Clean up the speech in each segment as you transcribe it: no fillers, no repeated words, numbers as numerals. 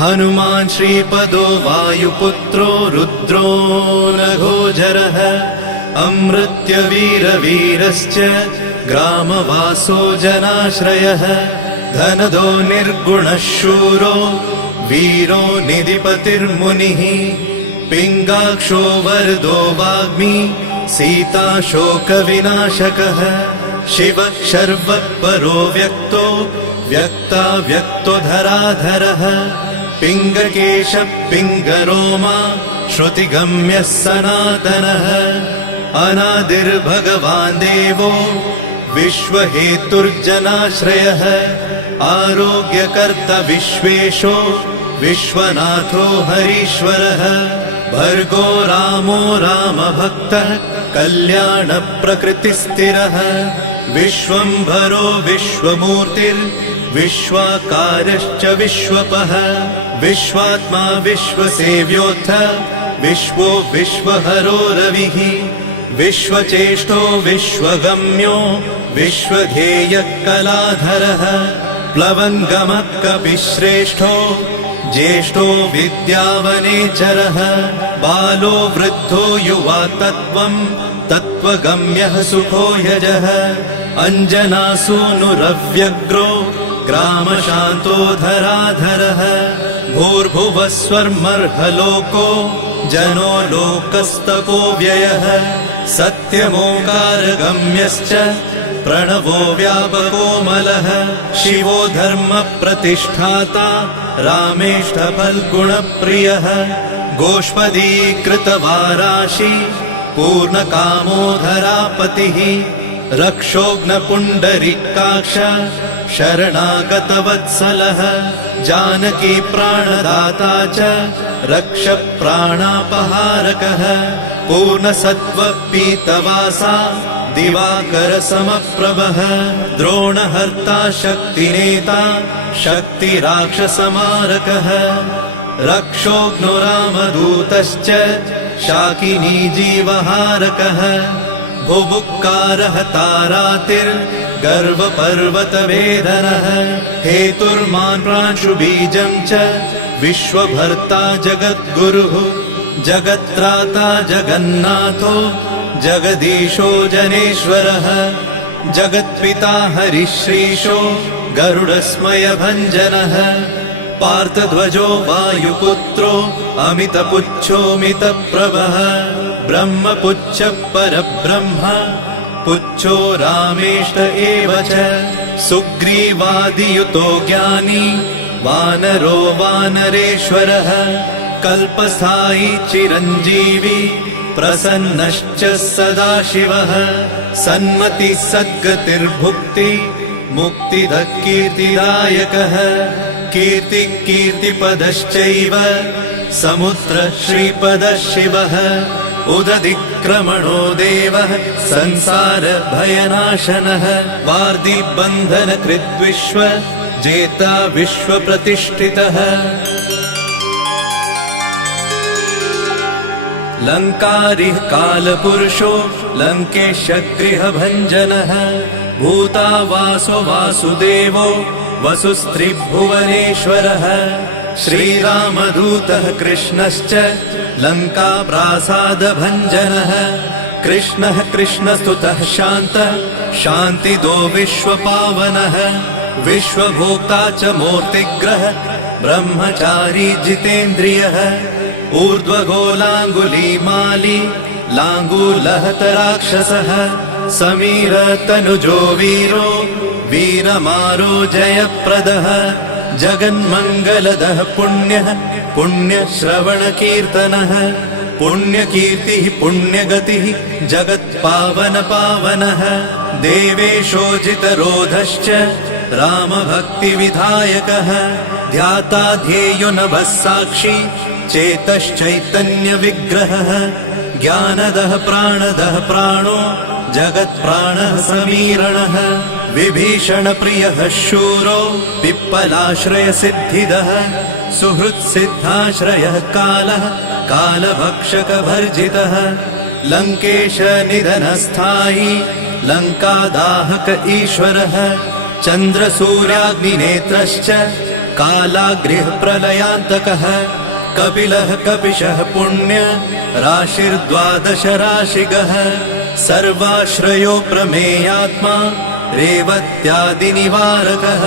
हनुमान् श्रीपदो वायुपुत्रो रुद्रो नघोजरः अमृत्यवीरवीरश्च ग्रामवासो जनाश्रयः धनदो निर्गुणः शूरो वीरो निधिपतिर्मुनिः पिङ्गाक्षो वरदो वाग्मी सीताशोकविनाशकः शिवः शर्वपरो व्यक्तो व्यक्ताव्यक्तो धराधरः पिङ्गकेशः पिङ्गरोमा श्रुतिगम्यः सनातनः अनादिर्भगवान् देवो विश्वहेतुर्जनाश्रयः आरोग्यकर्ता विश्वेशो विश्वनाथो हरीश्वरः भर्गो रामो रामभक्तः कल्याणप्रकृतिस्थिरः विश्वम्भरो विश्वमूर्तिर्विश्वाकारश्च विश्वपः विश्वात्मा विश्वसेव्योऽथ विश्वो विश्वहरो रविः विश्वचेष्टो विश्वगम्यो विश्वध्येयः कलाधरः प्लवङ्गमः कपिश्रेष्ठो ज्येष्ठो विद्यावनेचरः बालो वृद्धो युवा तत्त्वगम्यः सुखो यजः अञ्जनासूनुरव्यग्रो ग्रामशान्तो धराधरः भूर्भुवस्वर्मर्हलोको जनो लोकस्तपो व्ययः सत्यमोङ्कारगम्यश्च प्रणवो व्यापकोमलः शिवो धर्मप्रतिष्ठाता रामेष्ठफल्गुणप्रियः गोष्पदीकृतवाराशि पूर्णकामोधरापतिः रक्षोघ्नपुण्डरीकाक्ष शरणागतवत्सलः जानकी प्राणदाता च रक्षप्राणापहारकः पूर्णसत्त्वपीतवासा दिवाकरसमप्रभः द्रोणहर्ता शक्तिनेता शक्तिराक्षसमारकः रक्षोघ्नो रामदूतश्च शाकिनी जीवहारकः भुभुक्कारः तारातिर्गर्वपर्वतवेदनः हेतुर्मान् प्रांशुबीजं च विश्वभर्ता जगद्गुरुः जगत्त्राता जगन्नाथो जगदीशो जनेश्वरः जगत्पिता हरिश्रीशो गरुडस्मयभञ्जनः पार्थध्वजो वायुपुत्रो अमितपुच्छोऽमितप्रभः ब्रह्मपुच्छः परब्रह्म पुच्छो रामेष्ट एव च सुग्रीवादियुतो ज्ञानी वानरो वानरेश्वरः कल्पस्थायी चिरञ्जीवी प्रसन्नश्च सदाशिवः सन्मतिः सद्गतिर्भुक्ति मुक्तिदः कीर्तिदायकः कीर्तिः कीर्तिपदश्चैव समुद्रः श्रीपदः शिवः उदधिक्रमणो देवः संसारभयनाशनः वार्धिबन्धनकृद्विश्व जेता विश्वप्रतिष्ठितः लङ्कारिः कालपुरुषो लङ्केशगृहभञ्जनः भूतावासो वासुदेवो वसुस्त्रिभुवनेश्वरः श्रीरामदूतः कृष्णश्च लङ्काप्रासादभञ्जनः कृष्णः कृष्णस्तुतः शान्तः शान्तिदो विश्वपावनः विश्वभोक्ता च मूर्तिग्रह ब्रह्मचारी जितेन्द्रियः ऊर्ध्वगोलाङ्गुलीमाली लाङ्गूलहतराक्षसः समीरतनुजो वीरो वीरमारो जयप्रदः जगन्मङ्गलदः पुण्यः पुण्यश्रवणकीर्तनः पुण्यकीर्तिः पुण्यगतिः जगत्पावनपावनः देवेशोजितरोधश्च रामभक्तिविधायकः ध्याता ध्येयो नभः साक्षी चेतश्चैतन्यविग्रहः ज्ञानदः प्राणदः प्राणो जगत्प्राणः समीरणः विभीषणप्रियः शूरो पिप्पलाश्रयसिद्धिदः सुहृत्सिद्धाश्रयः कालः कालभक्षकभर्जितः लङ्केशनिधनस्थायी लङ्कादाहक ईश्वरः चन्द्रसूर्याग्निनेत्रश्च कालाग्निः प्रलयान्तकः कपिलः कपिशः पुण्य राशिर्द्वादश राशिगः सर्वाश्रयो प्रमेयात्मा रेवत्यादिनिवारकः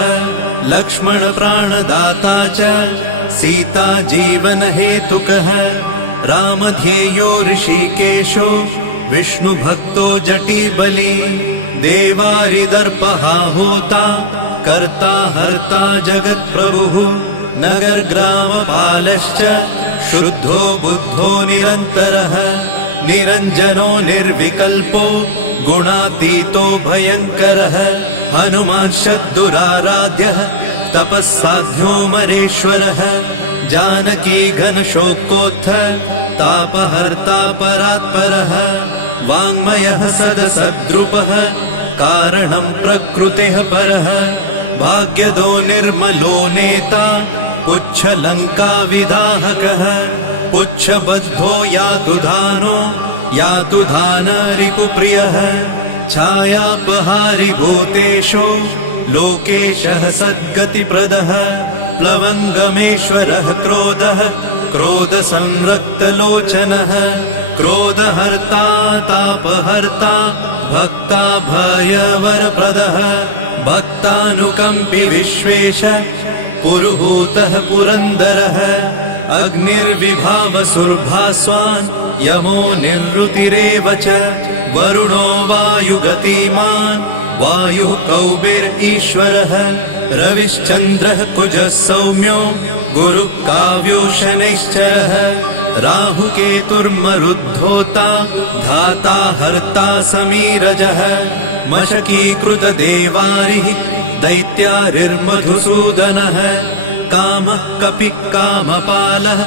लक्ष्मण प्राणदाता च सीता जीवनहेतुकः रामध्येयो ऋषिकेशो विष्णुभक्तो जटिबली देवारिदर्पहा होता कर्ता हर्ता जगत्प्रभुः नगरग्रामपालश्च शुद्धो बुद्धो निरन्तरः निरञ्जनो निर्विकल्पो गुणातीतो भयङ्करः हनुमान्शद्दुराराध्यः तपस्साध्यो मरेश्वरः जानकी घनशोकोत्थ तापहर्ता परात्परः वाङ्मयः सदसद्रुपः कारणं प्रकृतेः परः भाग्यदो निर्मलो नेता पुच्छलङ्काविदाहकः पुच्छबद्धो यातु धानो यातु धानरिपुप्रियः छायापहारि भूतेषु लोकेशः सद्गतिप्रदः प्लवङ्गमेश्वरः क्रोधः क्रोधसंरक्तलोचनः क्रोधहर्ता तापहर्ता भक्ता भयवरप्रदः भक्तानुकम्पि विश्वेश पुरुहूतः पुरन्दरः अग्निर्विभावसुर्भास्वान् यमो निरृतिरेव च वरुणो वायुगतिमान् वायुः कौबेर्ईश्वरः रविश्चन्द्रः कुजः सौम्यो गुरुः काव्यो शनैश्चरः राहुकेतुर्मरुद्धोता धाता हर्ता समीरजः मशकीकृतदेवारिः दैत्यारिर्मधुसूदनः कामः कपिः कामपालः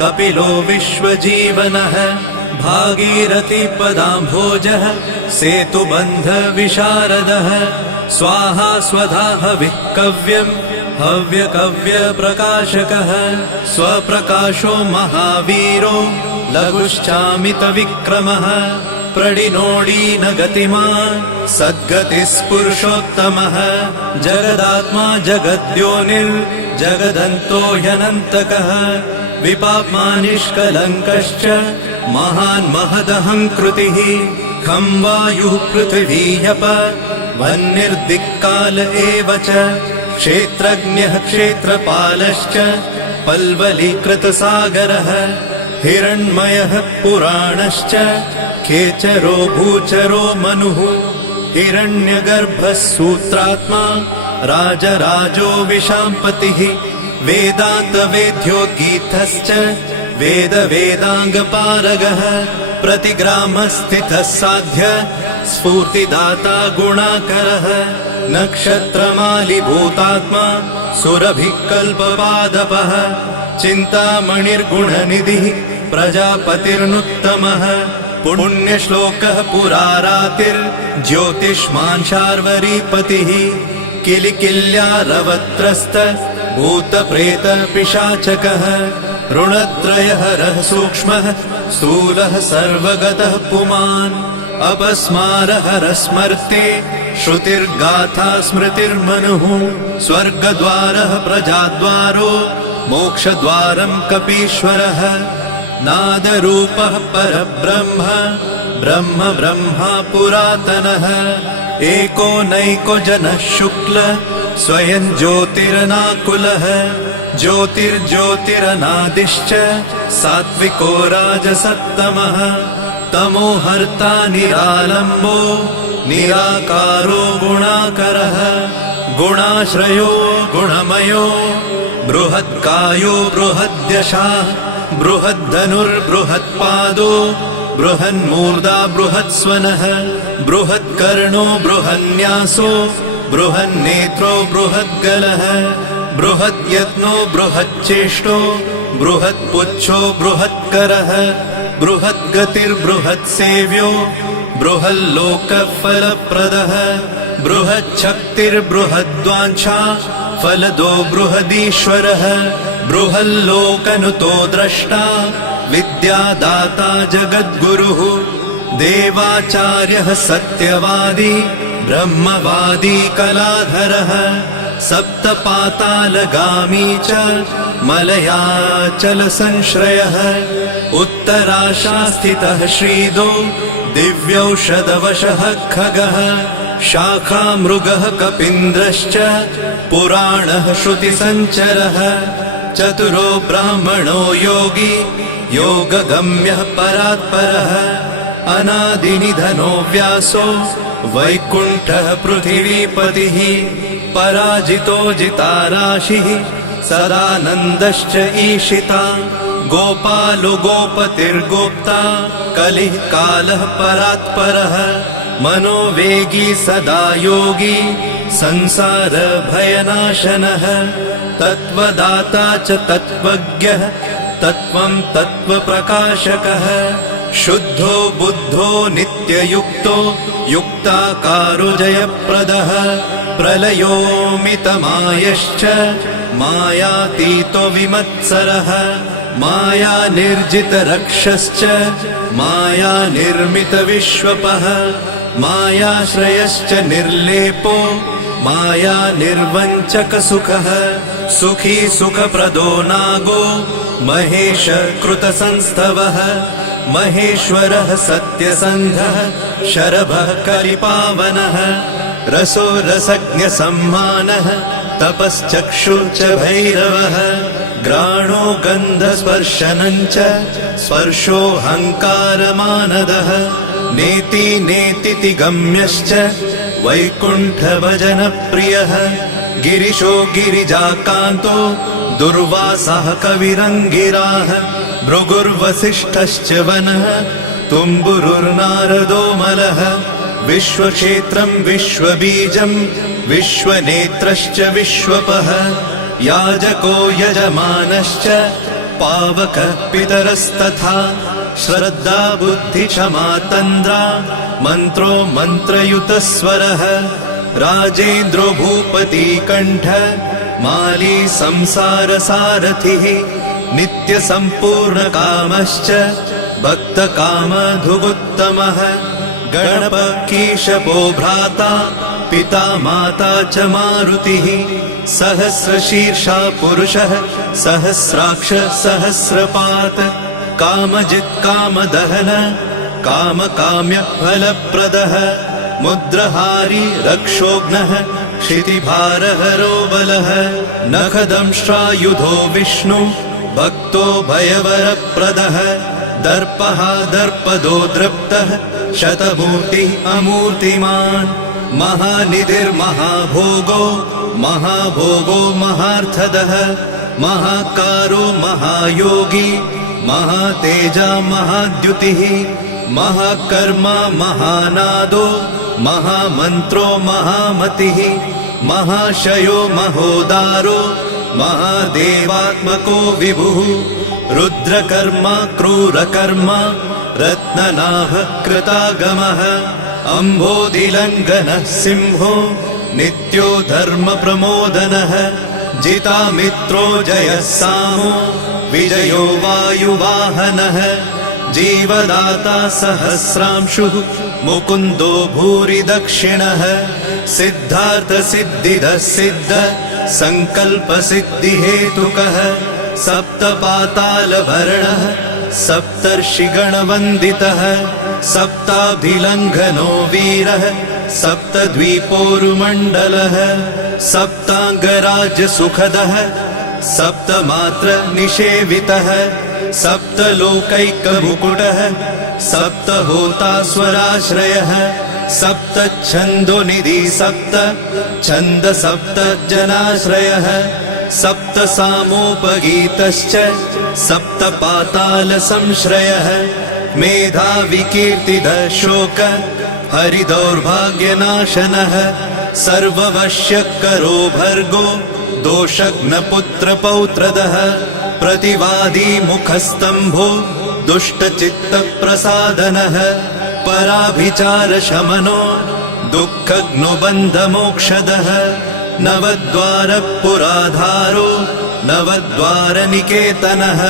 कपिलो विश्वजीवनः भागीरथीपदाम्भोजः सेतुबन्धविशारदः स्वाहा स्वधा हविः कव्यम् हव्यकव्यप्रकाशकः स्वप्रकाशो महावीरो लघुश्चामितविक्रमः प्रडिनोडीनगतिमान् सद्गतिस्पुरुषोत्तमः जगदात्मा जगद्योनिर्जगदन्तो ह्यनन्तकः विपाप्मानिष्कलङ्कश्च महान् महदहङ्कृतिः खं वायुः पृथिवीयप वह्निर्दिक्काल एव च क्षेत्रज्ञः क्षेत्रपालश्च पल्वलीकृतसागरः हिरण्मयः पुराणश्च खेचरो भूचरो मनुः हिरण्यगर्भः सूत्रात्मा राजराजो विशाम्पतिः वेदान्तवेद्योद्गीतश्च वेदवेदाङ्गपारगः प्रतिग्रामस्थितः साध्य स्फूर्तिदाता गुणाकरः नक्षत्रमालिभूतात्मा सुरभिकल्पपादपः चिन्तामणिर्गुणनिधिः प्रजापतिर्नुत्तमः पुण्यश्लोकः पुरारातिर्ज्योतिष्मान् शार्वरीपतिः किलिकिल्यारवत्रस्त भूतप्रेतपिशाचकः ऋणत्रयहरः सूक्ष्मः स्थूलः सर्वगतः पुमान् अपस्मारहरः स्मर्ते श्रुतिर्गाथा स्मृतिर्मनुः स्वर्गद्वारः प्रजाद्वारो मोक्षद्वारं कपीश्वरः नादरूपः परब्रह्म ब्रह्म ब्रह्मा पुरातनः एको नैको जनः शुक्ल स्वयं ज्योतिरनाकुलः ज्योतिर्ज्योतिरनादिश्च सात्विको राजसत्तमः तमोहर्ता निरालम्बो निराकारो गुणाकरः गुणाश्रयो गुणमयो बृहत्कायो बृहद्यशा बृहद्धनुर्बृहत्पादो बृहन्मूर्धा बृहत्स्वनः बृहत्कर्णो बृहन्यासो बृहन्नेत्रो बृहद्गलः बृहद्यत्नो बृहच्चेष्टो बृहत्पुच्छो बृहत्करः बृहद्गतिर्बृहत्सेव्यो बृहल्लोकफलप्रदः बृहच्छक्तिर्बृहद्वाञ्छा फलदो बृहदीश्वरः बृहल्लोकनुतो द्रष्टा विद्यादाता जगद्गुरुः देवाचार्यः सत्यवादी ब्रह्मवादी कलाधरः सप्तपातालगामी च मलयाचलसंश्रयः उत्तराशास्थितः श्रीदो दिव्यौषधवशः खगः शाखामृगः कपीन्द्रश्च पुराणः श्रुतिसञ्चरः चतुरो ब्राह्मणो योगी योगगम्यः परात्परः अनादिनिधनो व्यासो वैकुण्ठः पृथिवीपतिः पराजितो जिताराशिः सदानन्दश्च ईशिता गोपालो गोपतिर्गोप्ता कलिः कालः परात्परः मनोवेगी सदा योगी संसारभयनाशनः तत्त्वदाता च तत्त्वज्ञः तत्त्वं तत्त्वप्रकाशकः शुद्धो बुद्धो नित्ययुक्तो युक्ताकारो जयप्रदः प्रलयोमितमायश्च मायातीतो विमत्सरः मायानिर्जितरक्षश्च मायानिर्मितविश्वपः मायाश्रयश्च निर्लेपो मायानिर्वञ्चकसुखः सुखी सुखप्रदो नागो महेश कृतसंस्थवः महेश्वरः सत्यसन्धः शरभः कलिपावनः रसो रसज्ञसम्मानः तपश्चक्षु च भैरवः घ्राणो गन्धस्पर्शनञ्च स्पर्शोऽहङ्कारमानदः नेति नेतिति गम्यश्च वैकुण्ठभजनप्रियः गिरिशो गिरिजाकान्तो दुर्वासः कविरङ्गिराः भृगुर्वसिष्ठश्च वनः तुम्बुरुर्नारदो मलः विश्वक्षेत्रं विश्वबीजं विश्वनेत्रश्च विश्वपः याजको यजमानश्च पावकः पितरस्तथा श्रद्धा बुद्धिक्षमा तन्द्रा मन्त्रो मन्त्रयुतस्वरः राजेन्द्रो भूपतिकण्ठ माली संसारसारथिः नित्यसम्पूर्णकामश्च भक्तकामधुगुत्तमः गणपकीशपो भ्राता पिता माता च मारुतिः सहस्रशीर्षा पुरुषः सहस्राक्ष सहस्रपात् कामजित् कामदहन कामकाम्यफलप्रदः मुद्रहारी रक्षोघ्नः क्षितिभारहरो बलः नखदंष्ट्रायुधो विष्णु भक्तो भयवरप्रदः दर्पः दर्पदो दृप्तः शतमूर्तिः अमूर्तिमान् महानिधिर्महाभोगो महाभोगो महार्थदः महाकारो महायोगी महातेजा महाद्युतिः महाकर्मा महानादो महामन्त्रो महामतिः महाशयो महोदारो महादेवात्मको विभुः रुद्रकर्मा क्रूरकर्मा रत्ननाभकृतागमः अम्भोधिलङ्घनः सिंहो नित्यो धर्मप्रमोदनः जितामित्रो जयः सामो विजयो वायुवाहनः जीवदाता सहस्रांशुः मुकुन्दो भूरि दक्षिणः सिद्धार्थसिद्धिदः सिद्ध सङ्कल्पसिद्धिहेतुकः सप्तपातालभरणः सप्तर्षिगणवन्दितः सप्ताभिलङ्घनो वीरः सप्तद्वीपोरुमण्डलः सप्ताङ्गराजसुखदः सप्तमात्र निषेवितः सप्तलोकैकमुकुटः सप्तहोतास्वराश्रयः सप्तच्छन्दोनिधि सप्त छन्द सप्तजनाश्रयः सप्तसामोपगीतश्च सप्तपातालसंश्रयः मेधाविकीर्तिदः शोक हरिदौर्भाग्यनाशनः सर्ववश्यकरो भर्गो दोषघ्नपुत्रपौत्रदः प्रतिवादी मुखस्तम्भो दुष्टचित्तप्रसादनः पराभिचारशमनो दुःखघ्नुबन्धमोक्षदः नवद्वारपुराधारो नवद्वारनिकेतनः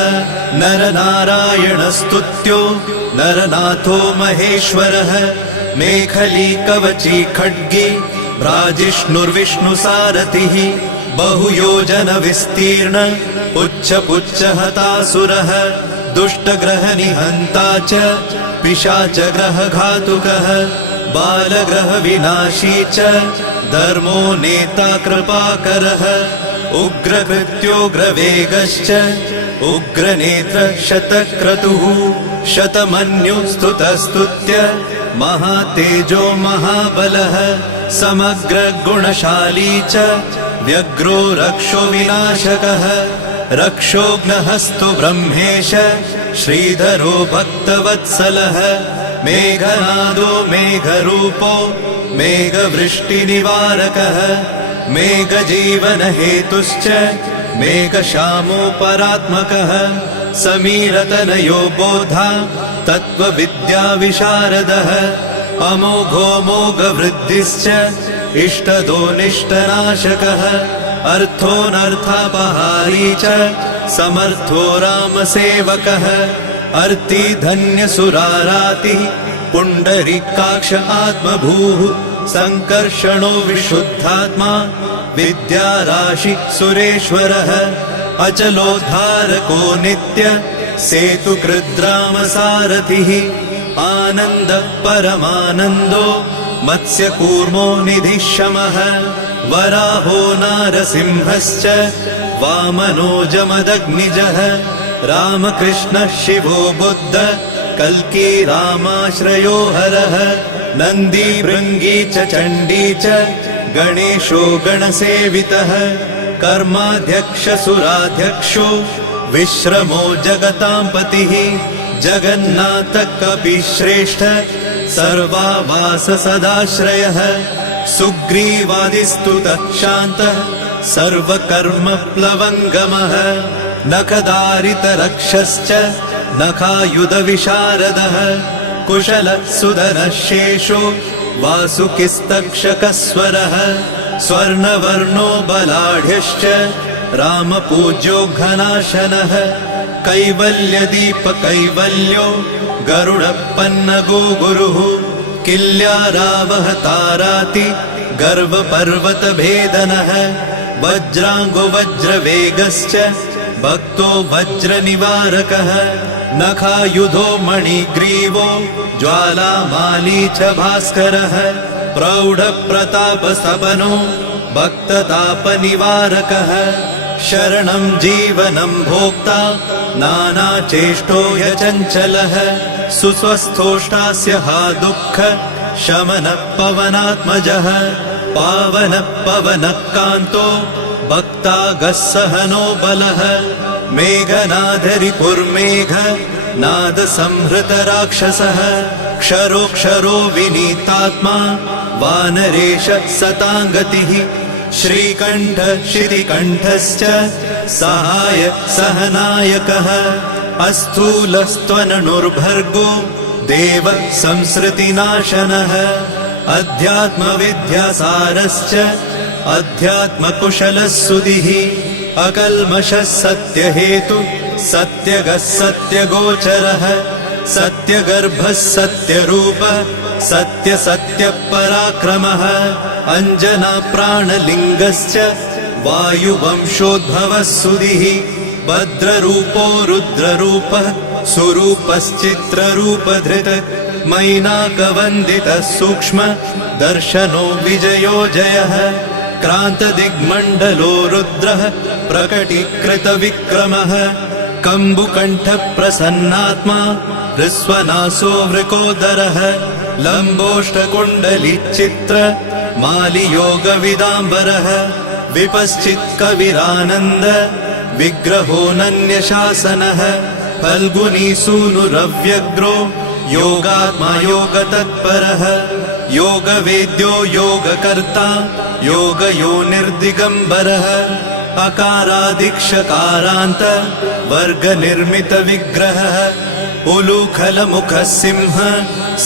नरनारायणस्तुत्यो नरनाथो महेश्वरः मेखली कवची खड्गी भ्राजिष्णुर्विष्णुसारथिः बहुयोजन विस्तीर्ण पुच्छ हतासुरः दुष्टग्रहनिहन्ता च पिशाचग्रहघातुकः बालग्रहविनाशी च धर्मो नेता कृपाकरः उग्रकृत्योग्रवेगश्च उग्रनेत्र शतक्रतुः शतमन्युस्तुतस्तुत्य महातेजो महाबलः समग्रगुणशाली च व्यग्रो रक्षो विनाशकः रक्षोघ्नहस्तु ब्रह्मेश श्रीधरो भक्तवत्सलः मेघनादो मेघरूपो मेघवृष्टिनिवारकः मेघजीवनहेतुश्च मेघश्यामो परात्मकः समीरतनयो बोधा तत्त्वविद्याविशारदः अमोघो मोघवृद्धिश्च इष्टदो निष्टनाशकः अर्थोऽनर्थापहारी च समर्थो रामसेवकः अर्तिधन्यसुरारातिः पुण्डरीकाक्ष आत्मभूः सङ्कर्षणो विशुद्धात्मा विद्याराशि सुरेश्वरः अचलोद्धारको नित्य सेतुकृद्रामसारथिः आनन्द परमानन्दो मत्स्यकूर्मो निधिशमः वराहो नारसिंहश्च वामनो जमदग्निजः रामकृष्णः शिवो बुद्ध कल्की रामाश्रयो हरः नन्दी भृङ्गी च चण्डी च गणेशो गणसेवितः कर्माध्यक्षसुराध्यक्षो विश्रमो जगतां पतिः जगन्नाथ कपिश्रेष्ठ सर्वावास सदाश्रयः सुग्रीवादिस्तुतः शान्तः सर्वकर्मप्लवङ्गमः नखदारितरक्षश्च नखायुधविशारदः कुशलः सुधरः शेषो वासुकिस्तक्षकस्वरः स्वर्णवर्णो बलाढ्यश्च रामपूज्यो घनाशनः कैवल्यदीपकैवल्यो गरुडपन्नगो गुरुः किल्यारावहताराति गर्वपर्वतभेदनः वज्राङ्गो वज्रवेगश्च भक्तो वज्रनिवारकः नखायुधो मणिग्रीवो ज्वालामाली च भास्करः प्रौढप्रतापसपनो भक्ततापनिवारकः शरणं जीवनं भोक्ता नानाचेष्टो ह्यचञ्चलः सुस्वस्थोष्टास्य हा दुःख शमनः पवनात्मजः पावनः पवनः कान्तो भक्तागः सहनो बलः मेघनादरिपुर्मेघ नादसंहृतराक्षसः क्षरोक्षरो विनीतात्मा वानरेश सताङ्गतिः श्रीकण्ठ शितिकण्ठश्च सहाय सहनायकः अस्थूलस्त्वननुर्भर्गो देव संसृतिनाशनः अध्यात्मविद्यासारश्च अध्यात्मकुशलः सुधिः अकल्मषः सत्यहेतु सत्यगः सत्यगोचरः सत्यगर्भः सत्यरूपः सत्यपराक्रमः अञ्जनाप्राणलिङ्गश्च वायुवंशोद्भवः सुधिः भद्ररूपो रुद्ररूपः सुरूपश्चित्ररूपधृत मैनाकवन्दितः सूक्ष्म दर्शनो विजयो जयः क्रान्तदिग्मण्डलो रुद्रः प्रकटीकृतविक्रमः कम्बुकण्ठप्रसन्नात्मा हृस्वनासो वृकोदरः लम्बोष्ठकुण्डलिचित्र मालियोगविदाम्बरः विपश्चित्कविरानन्द विग्रहोऽनन्यशासनः फल्गुनीसूनुरव्यग्रो योगात्मा योगतत्परः योगवेद्यो योगकर्ता योगयोनिर्दिगम्बरः अकारादिक्षकारान्त वर्गनिर्मितविग्रहः उलूखलमुखः सिंह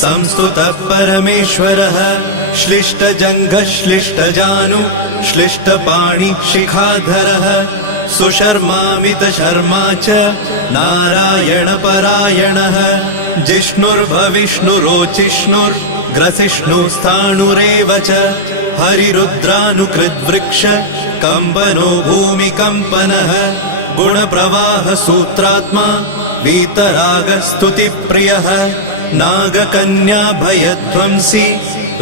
संस्तुतः परमेश्वरः श्लिष्टजङ्घः श्लिष्टजानु श्लिष्टपाणि शिखाधरः सुशर्मामितशर्मा च नारायणपरायणः जिष्णुर्भविष्णुरोचिष्णुर् ग्रसिष्णुस्थाणुरेव च हरिरुद्रानुकृद्वृक्ष कम्पनो भूमिकम्पनः गुणप्रवाहसूत्रात्मा वीतरागस्तुतिप्रियः नागकन्या भयध्वंसी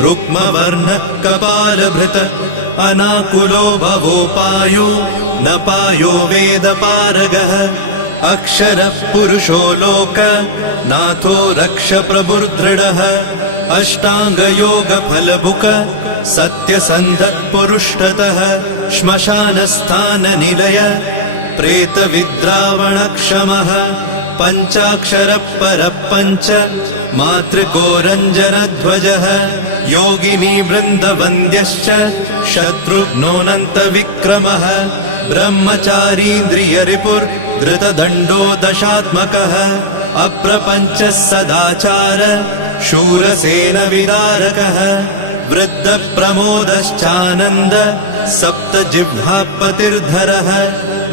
रुक्मवर्णः कपालभृत अनाकुलो भवोपायो न पायो वेदपारगः अक्षरः पुरुषो लोक नाथो रक्ष प्रभुर्दृढः अष्टाङ्गयोगफलभुक सत्यसन्धः पुरुष्टतः श्मशानस्थाननिलय प्रेतविद्रावणक्षमः पञ्चाक्षरः परः पञ्च मातृको रञ्जनध्वजः योगिनी वृन्दवन्द्यश्च शत्रुघ्नोऽनन्तविक्रमः ब्रह्मचारीन्द्रियरिपुर्धृतदण्डो दशात्मकः अप्रपञ्चः सदाचार शूरसेनविदारकः वृद्धप्रमोदश्चानन्द सप्तजिह्वापतिर्धरः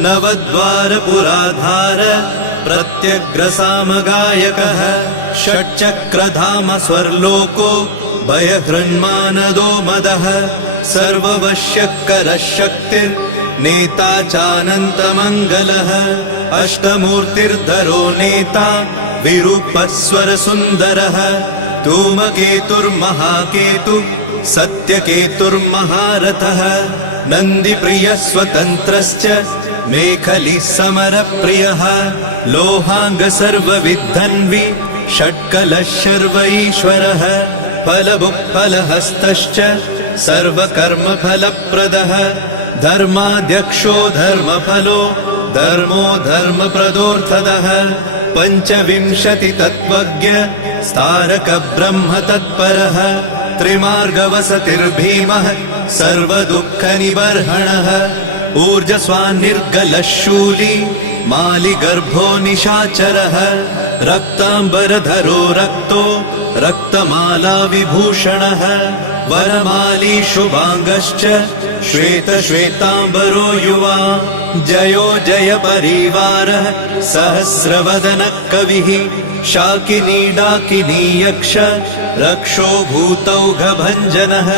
नवद्वारपुराधार प्रत्यग्रसामगायकः षट्चक्रधाम स्वर्लोको भयहृन्मानदो मदः सर्ववश्यकरः शक्तिर्नेता चानन्तमङ्गलः अष्टमूर्तिर्धरो नेता विरूपस्वरसुन्दरः धूमकेतुर्महाकेतु सत्यकेतुर्महारथः नन्दिप्रियः स्वतन्त्रश्च मेखली समरप्रियः लोहाङ्ग सर्वविद्धन्वि षट्कलः शर्व ईश्वरः फलभुक्फलहस्तश्च सर्वकर्मफलप्रदः धर्माध्यक्षो धर्मफलो धर्मो धर्मप्रदोऽर्थदः पञ्चविंशतितत्त्वज्ञ स्तारक ब्रह्म तत्परः त्रिमार्गवसतिर्भीमः सर्वदुःखनिबर्हणः ऊर्जस्वान्निर्गलः शूली मालिगर्भो निशाचरः रक्ताम्बरधरो रक्तो रक्तमाला विभूषणः वरमाली शुभाङ्गश्च श्वेतश्वेताम्बरो युवा जयो जय परिवारः सहस्रवदनः कविः शाकिनी डाकिनी यक्ष रक्षो भूतौघभञ्जनः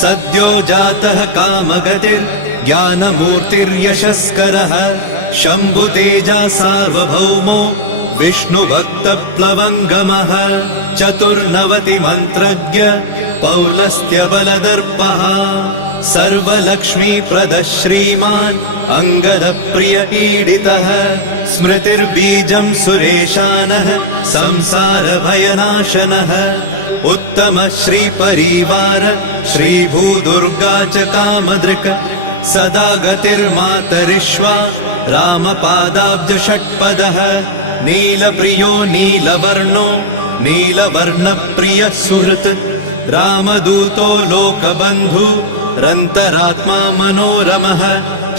सद्यो जातः कामगतिर्ज्ञानमूर्तिर्यशस्करः शम्भुतेजा सार्वभौमो विष्णुभक्तप्लवङ्गमः चतुर्नवतिमन्त्रज्ञ पौलस्त्यबलदर्पः सर्वलक्ष्मीप्रदः श्रीमान् अङ्गदप्रिय ईडितः स्मृतिर्बीजं सुरेशानः संसारभयनाशनः उत्तमः श्रीपरिवार श्रीभूदुर्गा च कामदृक् सदा गतिर्मातरिष्वा रामपादाब्जषट्पदः नीलप्रियो नीलवर्णो नीलवर्णप्रियः सुहृत् रामदूतो लोकबन्धु रन्तरात्मा मनोरमः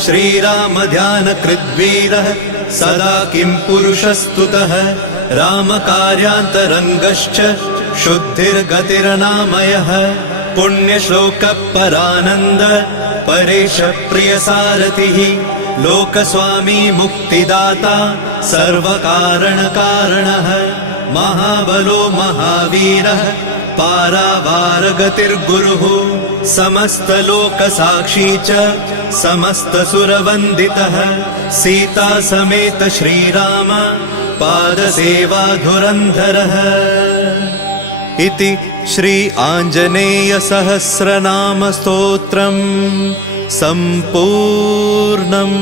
श्रीरामध्यानकृद्वीरः सदा किं पुरुषस्तुतः रामकार्यान्तरङ्गश्च शुद्धिर्गतिरनामयः पुण्यश्लोकपरानन्द परेश प्रियसारथिः लोकस्वामी मुक्तिदाता सर्वकारणकारणः महाबलो महावीरः पारावारगतिर्गुरुः समस्तलोकसाक्षी च समस्तसुरवन्दितः सीता समेत श्रीराम पादसेवाधुरन्धरः इति श्री आञ्जनेय सहस्रनाम स्तोत्रम् सम्पूर्णम्।